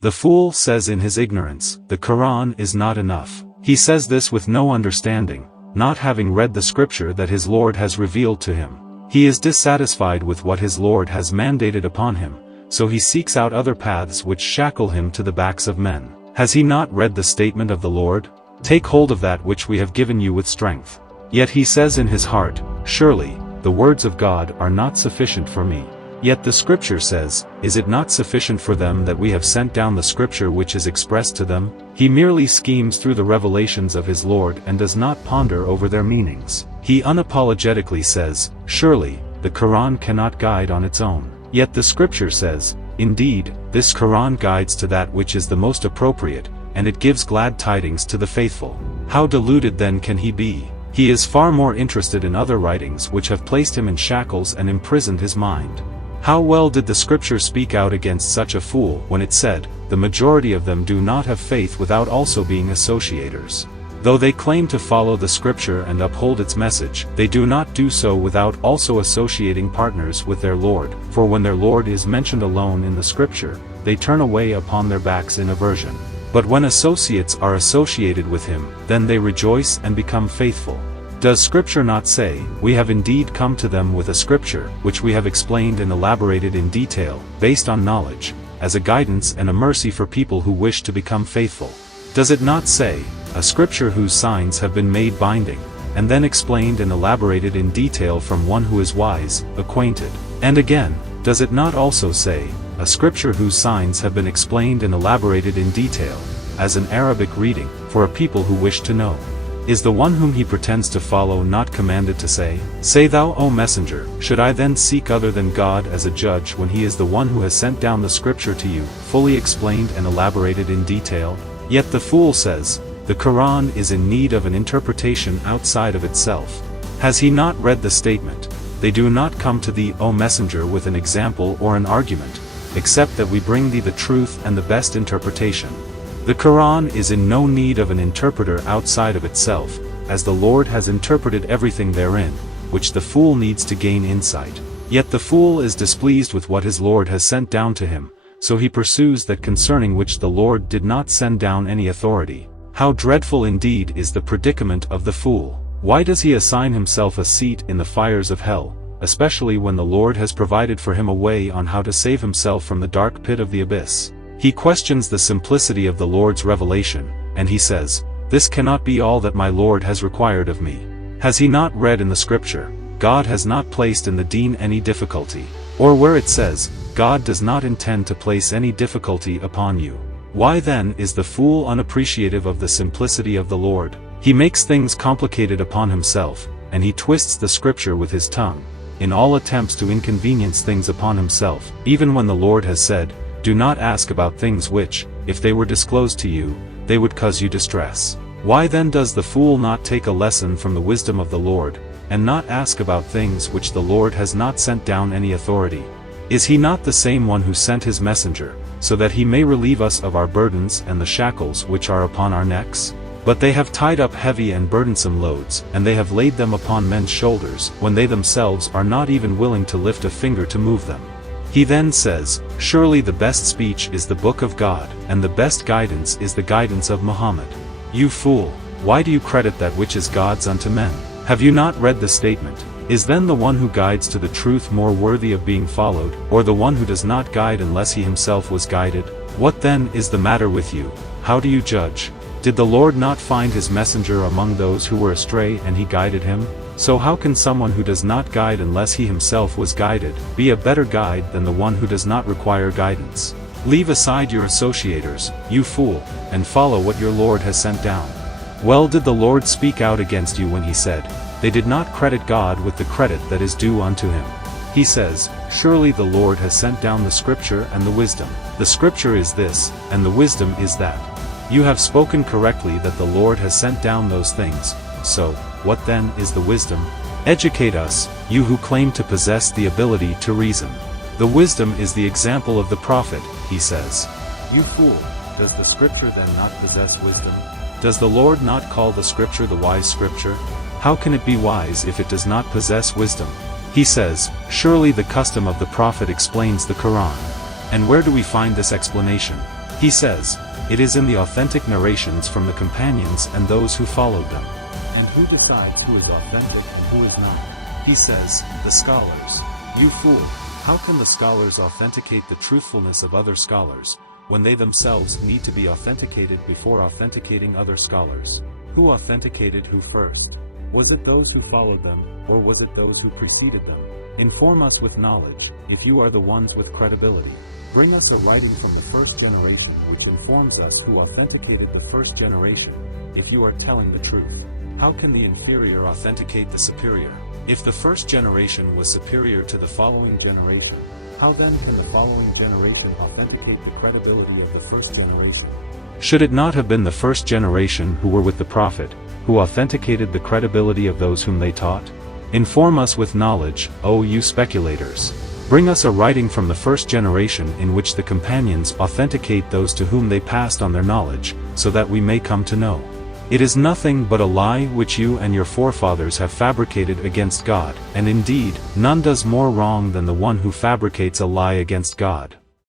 The fool says in his ignorance, the Quran is not enough. He says this with no understanding, not having read the scripture that his Lord has revealed to him. He is dissatisfied with what his Lord has mandated upon him, so he seeks out other paths which shackle him to the backs of men. Has he not read the statement of the Lord? Take hold of that which we have given you with strength. Yet he says in his heart, surely, the words of God are not sufficient for me. Yet the scripture says, is it not sufficient for them that we have sent down the scripture which is expressed to them? He merely schemes through the revelations of his Lord and does not ponder over their meanings. He unapologetically says, surely, the Quran cannot guide on its own. Yet the scripture says, indeed, this Quran guides to that which is the most appropriate, and it gives glad tidings to the faithful. How deluded then can he be? He is far more interested in other writings which have placed him in shackles and imprisoned his mind. How well did the scripture speak out against such a fool when it said, the majority of them do not have faith without also being associators. Though they claim to follow the scripture and uphold its message, they do not do so without also associating partners with their Lord, for when their Lord is mentioned alone in the scripture, they turn away upon their backs in aversion. But when associates are associated with him, then they rejoice and become faithful. Does scripture not say, we have indeed come to them with a scripture, which we have explained and elaborated in detail, based on knowledge, as a guidance and a mercy for people who wish to become faithful? Does it not say, a scripture whose signs have been made binding, and then explained and elaborated in detail from one who is wise, acquainted? And again, does it not also say, a scripture whose signs have been explained and elaborated in detail, as an Arabic reading, for a people who wish to know? Is the one whom he pretends to follow not commanded to say, say thou, O messenger, should I then seek other than God as a judge when he is the one who has sent down the scripture to you, fully explained and elaborated in detail? Yet the fool says, the Quran is in need of an interpretation outside of itself. Has he not read the statement, they do not come to thee, O messenger, with an example or an argument, except that we bring thee the truth and the best interpretation? The Quran is in no need of an interpreter outside of itself, as the Lord has interpreted everything therein, which the fool needs to gain insight. Yet the fool is displeased with what his Lord has sent down to him, so he pursues that concerning which the Lord did not send down any authority. How dreadful indeed is the predicament of the fool! Why does he assign himself a seat in the fires of hell, especially when the Lord has provided for him a way on how to save himself from the dark pit of the abyss? He questions the simplicity of the Lord's revelation, and he says, this cannot be all that my Lord has required of me. Has he not read in the scripture, God has not placed in the deen any difficulty? Or where it says, God does not intend to place any difficulty upon you? Why then is the fool unappreciative of the simplicity of the Lord? He makes things complicated upon himself, and he twists the scripture with his tongue, in all attempts to inconvenience things upon himself, even when the Lord has said, do not ask about things which, if they were disclosed to you, they would cause you distress. Why then does the fool not take a lesson from the wisdom of the Lord, and not ask about things which the Lord has not sent down any authority? Is he not the same one who sent his messenger, so that he may relieve us of our burdens and the shackles which are upon our necks? But they have tied up heavy and burdensome loads, and they have laid them upon men's shoulders, when they themselves are not even willing to lift a finger to move them. He then says, surely the best speech is the book of God, and the best guidance is the guidance of Muhammad. You fool, why do you credit that which is God's unto men? Have you not read the statement? Is then the one who guides to the truth more worthy of being followed, or the one who does not guide unless he himself was guided? What then is the matter with you? How do you judge? Did the Lord not find his messenger among those who were astray and he guided him? So how can someone who does not guide unless he himself was guided, be a better guide than the one who does not require guidance? Leave aside your associators, you fool, and follow what your Lord has sent down. Well did the Lord speak out against you when he said, they did not credit God with the credit that is due unto him. He says, surely the Lord has sent down the scripture and the wisdom. The scripture is this, and the wisdom is that. You have spoken correctly that the Lord has sent down those things, so, what then is the wisdom? Educate us, you who claim to possess the ability to reason. The wisdom is the example of the prophet, he says. You fool, does the scripture then not possess wisdom? Does the Lord not call the scripture the wise scripture? How can it be wise if it does not possess wisdom? He says, surely the custom of the prophet explains the Quran. And where do we find this explanation? He says, it is in the authentic narrations from the companions and those who followed them. And who decides who is authentic and who is not? He says, the scholars. You fool! How can the scholars authenticate the truthfulness of other scholars, when they themselves need to be authenticated before authenticating other scholars? Who authenticated who first? Was it those who followed them, or was it those who preceded them? Inform us with knowledge, if you are the ones with credibility. Bring us a writing from the first generation which informs us who authenticated the first generation, if you are telling the truth. How can the inferior authenticate the superior? If the first generation was superior to the following generation, how then can the following generation authenticate the credibility of the first generation? Should it not have been the first generation who were with the prophet, who authenticated the credibility of those whom they taught? Inform us with knowledge, O you speculators. Bring us a writing from the first generation in which the companions authenticate those to whom they passed on their knowledge, so that we may come to know. It is nothing but a lie which you and your forefathers have fabricated against God, and indeed, none does more wrong than the one who fabricates a lie against God.